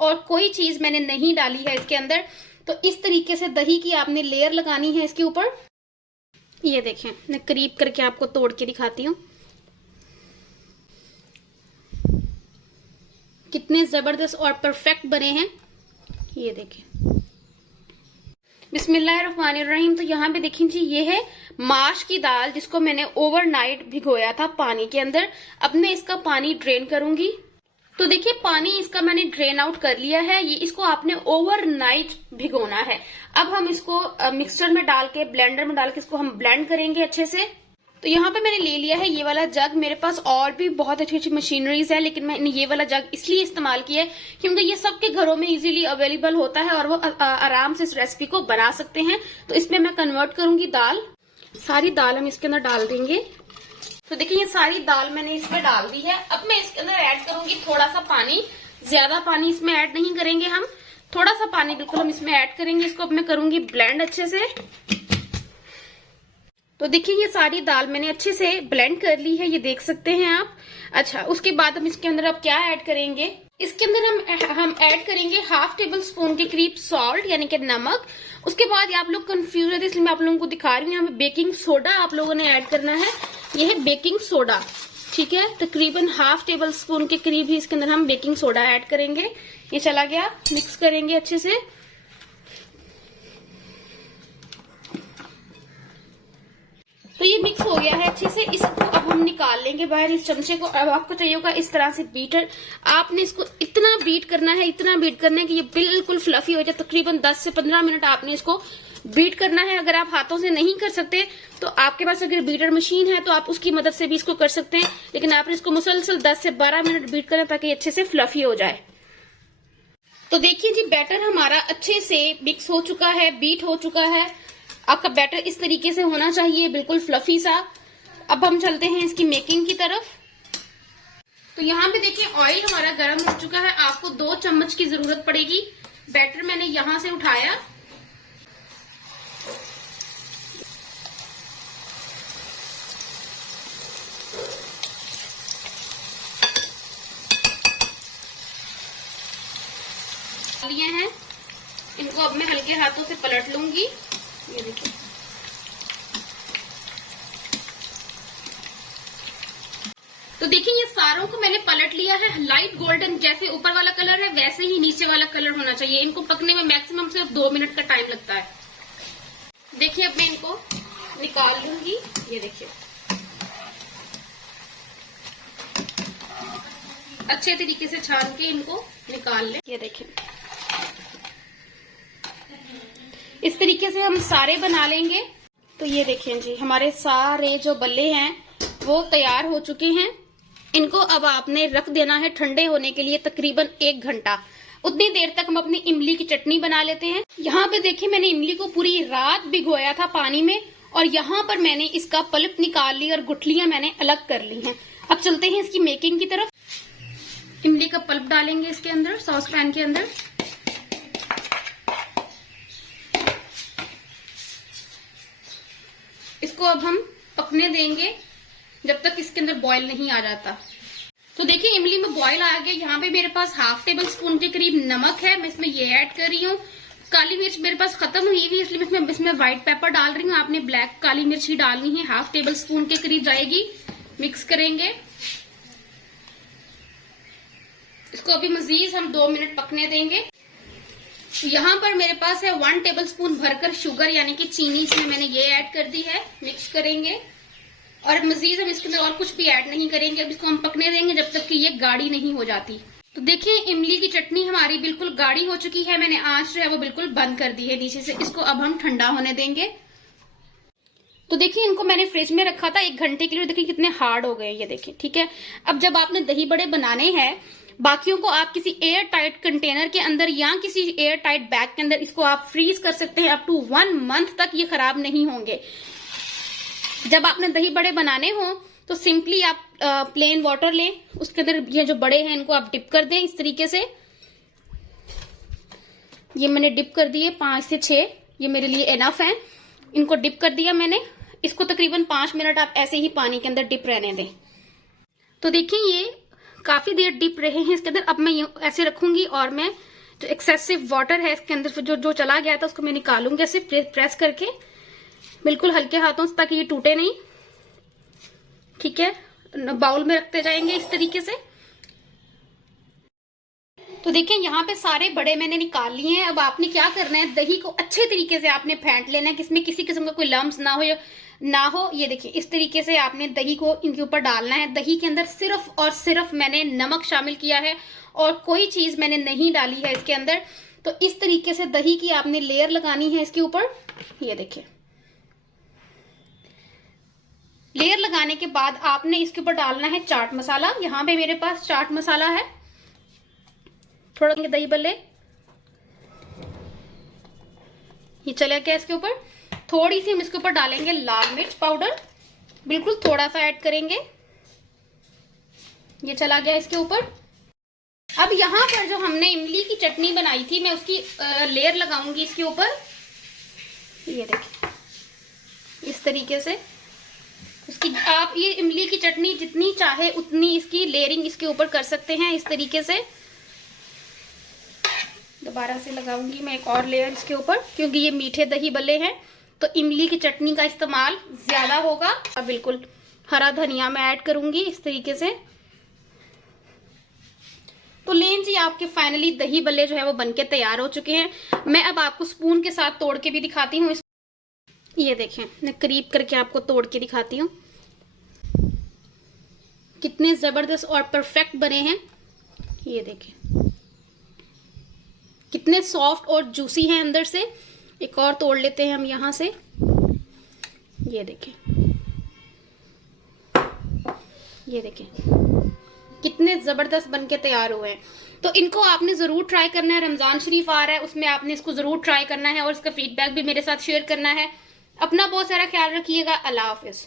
और कोई चीज मैंने नहीं डाली है इसके अंदर। तो इस तरीके से दही की आपने लेयर लगानी है इसके ऊपर। ये देखें, मैं करीब करके आपको तोड़ के दिखाती हूँ कितने जबरदस्त और परफेक्ट बने हैं। ये देखें, बिस्मिल्लाहिर्रहमानिर्रहीम। तो यहाँ पे देखें जी, ये है माश की दाल जिसको मैंने ओवरनाइट भिगोया था पानी के अंदर। अब मैं इसका पानी ड्रेन करूंगी। तो देखिए, पानी इसका मैंने ड्रेन आउट कर लिया है। ये इसको आपने ओवरनाइट भिगोना है। अब हम इसको मिक्सचर में डाल के, ब्लेंडर में डाल के इसको हम ब्लेंड करेंगे अच्छे से। तो यहाँ पे मैंने ले लिया है ये वाला जग। मेरे पास और भी बहुत अच्छी अच्छी मशीनरीज है, लेकिन मैंने ये वाला जग इसलिए इस्तेमाल किया है क्योंकि ये सबके घरों में इजीली अवेलेबल होता है और वो आराम से इस रेसिपी को बना सकते हैं। तो इसमें मैं कन्वर्ट करूंगी दाल। सारी दाल हम इसके अंदर डाल देंगे। तो देखिए, ये सारी दाल मैंने इसमें डाल दी है। अब मैं इसके अंदर ऐड करूंगी थोड़ा सा पानी। ज्यादा पानी इसमें ऐड नहीं करेंगे हम, थोड़ा सा पानी बिल्कुल हम इसमें ऐड करेंगे। इसको अब मैं करूंगी ब्लेंड अच्छे से। तो देखिए, ये सारी दाल मैंने अच्छे से ब्लेंड कर ली है, ये देख सकते हैं आप। अच्छा, उसके बाद हम इसके अंदर अब क्या ऐड करेंगे? इसके अंदर हम ऐड करेंगे 1/2 टेबल स्पून के करीब सॉल्ट, यानी कि नमक। उसके बाद आप लोग कंफ्यूज है इसलिए मैं आप लोगों को दिखा रही हूँ। यहाँ पे बेकिंग सोडा आप लोगों ने ऐड करना है। ये है बेकिंग सोडा, ठीक है। तकरीबन 1/2 टेबल स्पून के करीब ही इसके अंदर हम बेकिंग सोडा ऐड करेंगे। ये चला गया, मिक्स करेंगे अच्छे से। तो ये मिक्स हो गया है अच्छे से। इसको अब हम निकाल लेंगे बाहर इस चमचे को। अब आपको चाहिए होगा इस तरह से बीटर। आपने इसको इतना बीट करना है, इतना बीट करना है कि ये बिल्कुल फ्लफी हो जाए। तकरीबन 10 से 15 मिनट आपने इसको बीट करना है। अगर आप हाथों से नहीं कर सकते तो आपके पास अगर बीटर मशीन है तो आप उसकी मदद से भी इसको कर सकते हैं, लेकिन आपने इसको मुसलसल 10 से 12 मिनट बीट करना ताकि अच्छे से फ्लफी हो जाए। तो देखिए जी, बैटर हमारा अच्छे से मिक्स हो चुका है, बीट हो चुका है। आपका बैटर इस तरीके से होना चाहिए, बिल्कुल फ्लफी सा। अब हम चलते हैं इसकी मेकिंग की तरफ। तो यहाँ पे देखिए, ऑयल हमारा गर्म हो चुका है। आपको 2 चम्मच की जरूरत पड़ेगी। बैटर मैंने यहां से उठाया। लिए हैं इनको, अब मैं हल्के हाथों से पलट लूंगी। ये देखिए, तो देखिए ये सारों को मैंने पलट लिया है। लाइट गोल्डन, जैसे ऊपर वाला कलर है वैसे ही नीचे वाला कलर होना चाहिए। इनको पकने में मैक्सिमम सिर्फ 2 मिनट का टाइम लगता है। देखिए, अब मैं इनको निकाल लूंगी। ये देखिए, अच्छे तरीके से छान के इनको निकाल लें। ये देखिए, इस तरीके से हम सारे बना लेंगे। तो ये देखें जी, हमारे सारे जो बल्ले हैं वो तैयार हो चुके हैं। इनको अब आपने रख देना है ठंडे होने के लिए, तकरीबन 1 घंटा। उतनी देर तक हम अपनी इमली की चटनी बना लेते हैं। यहाँ पे देखिए, मैंने इमली को पूरी रात भिगोया था पानी में, और यहाँ पर मैंने इसका पल्प निकाल ली और गुठलियां मैंने अलग कर ली हैं। अब चलते हैं इसकी मेकिंग की तरफ। इमली का पल्प डालेंगे इसके अंदर, सॉस पैन के अंदर। इसको अब हम पकने देंगे जब तक इसके अंदर बॉयल नहीं आ जाता। तो देखिए, इमली में बॉयल आ गया। यहाँ पे मेरे पास 1/2 टेबल स्पून के करीब नमक है, मैं इसमें ये ऐड कर रही हूँ। काली मिर्च मेरे पास खत्म हुई हुई, इसलिए मैं इसमें व्हाइट पेपर डाल रही हूँ। आपने ब्लैक काली मिर्च ही डालनी है, 1/2 टेबल स्पून के करीब जाएगी। मिक्स करेंगे इसको। अभी मजीद हम 2 मिनट पकने देंगे। यहाँ पर मेरे पास है 1 टेबल स्पून भरकर शुगर, यानी कि चीनी, इसमें मैंने ये ऐड कर दी है। मिक्स करेंगे और मजीद हम इसके अंदर और कुछ भी ऐड नहीं करेंगे। अब इसको हम पकने देंगे जब तक कि ये गाढ़ी नहीं हो जाती। तो देखिए, इमली की चटनी हमारी बिल्कुल गाढ़ी हो चुकी है। मैंने आंच जो है वो बिल्कुल बंद कर दी है नीचे से। इसको अब हम ठंडा होने देंगे। तो देखिए, इनको मैंने फ्रिज में रखा था 1 घंटे के लिए। देखिए कितने हार्ड हो गए, ये देखिए, ठीक है। अब जब आपने दही बड़े बनाने हैं, बाकियों को आप किसी एयर टाइट कंटेनर के अंदर या किसी एयर टाइट बैग के अंदर इसको आप फ्रीज कर सकते हैं। अप टू 1 मंथ तक ये खराब नहीं होंगे। जब आपने दही बड़े बनाने हो तो सिंपली आप प्लेन वाटर लें, उसके अंदर ये जो बड़े हैं इनको आप डिप कर दें इस तरीके से। ये मैंने डिप कर दिए 5 से 6, ये मेरे लिए इनफ है। इनको डिप कर दिया मैंने। इसको तकरीबन 5 मिनट आप ऐसे ही पानी के अंदर डिप रहने दें। तो देखिए, ये काफी देर डिप रहे हैं इसके अंदर। अब मैं ये ऐसे रखूंगी और मैं जो एक्सेसिव वाटर है इसके अंदर जो जो चला गया था उसको मैं निकालूंगी ऐसे प्रेस करके, बिल्कुल हल्के हाथों से, ताकि ये टूटे नहीं। ठीक है, बाउल में रखते जाएंगे इस तरीके से। तो देखिए यहाँ पे सारे बड़े मैंने निकाल लिए हैं। अब आपने क्या करना है, दही को अच्छे तरीके से आपने फेंट लेना है कि इसमें किसी किस्म का कोई लम्स ना हो या ना हो। ये देखिए इस तरीके से आपने दही को इनके ऊपर डालना है। दही के अंदर सिर्फ और सिर्फ मैंने नमक शामिल किया है और कोई चीज मैंने नहीं डाली है इसके अंदर। तो इस तरीके से दही की आपने लेयर लगानी है इसके ऊपर। ये देखिए लेयर लगाने के बाद आपने इसके ऊपर डालना है चाट मसाला। यहाँ पे मेरे पास चाट मसाला है, थोड़ा दही बल्ले ये चला गया इसके ऊपर। थोड़ी सी हम इसके ऊपर डालेंगे लाल मिर्च पाउडर, बिल्कुल थोड़ा सा ऐड करेंगे, ये चला गया इसके ऊपर। अब यहाँ पर जो हमने इमली की चटनी बनाई थी मैं उसकी लेयर लगाऊंगी इसके ऊपर। ये देखिए इस तरीके से उसकी आप ये इमली की चटनी जितनी चाहे उतनी इसकी लेयरिंग इसके ऊपर कर सकते हैं इस तरीके से। दोबारा से लगाऊंगी मैं एक और लेयर इसके ऊपर, क्योंकि ये मीठे दही बल्ले हैं तो इमली की चटनी का इस्तेमाल ज्यादा होगा। अब बिल्कुल हरा धनिया मैं ऐड करूंगी इस तरीके से। तो लेन जी आपके फाइनली दही बल्ले जो है वो बनके तैयार हो चुके हैं। मैं अब आपको स्पून के साथ तोड़ के भी दिखाती हूँ। ये देखें मैं करीब करके आपको तोड़ के दिखाती हूँ कितने जबरदस्त और परफेक्ट बने हैं। ये देखें कितने सॉफ्ट और जूसी हैं अंदर से। एक और तोड़ लेते हैं हम यहां से। ये देखें, ये देखें कितने जबरदस्त बनके तैयार हुए हैं। तो इनको आपने जरूर ट्राई करना है। रमजान शरीफ आ रहा है, उसमें आपने इसको जरूर ट्राई करना है और इसका फीडबैक भी मेरे साथ शेयर करना है। अपना बहुत सारा ख्याल रखिएगा। अल्लाह हाफिज।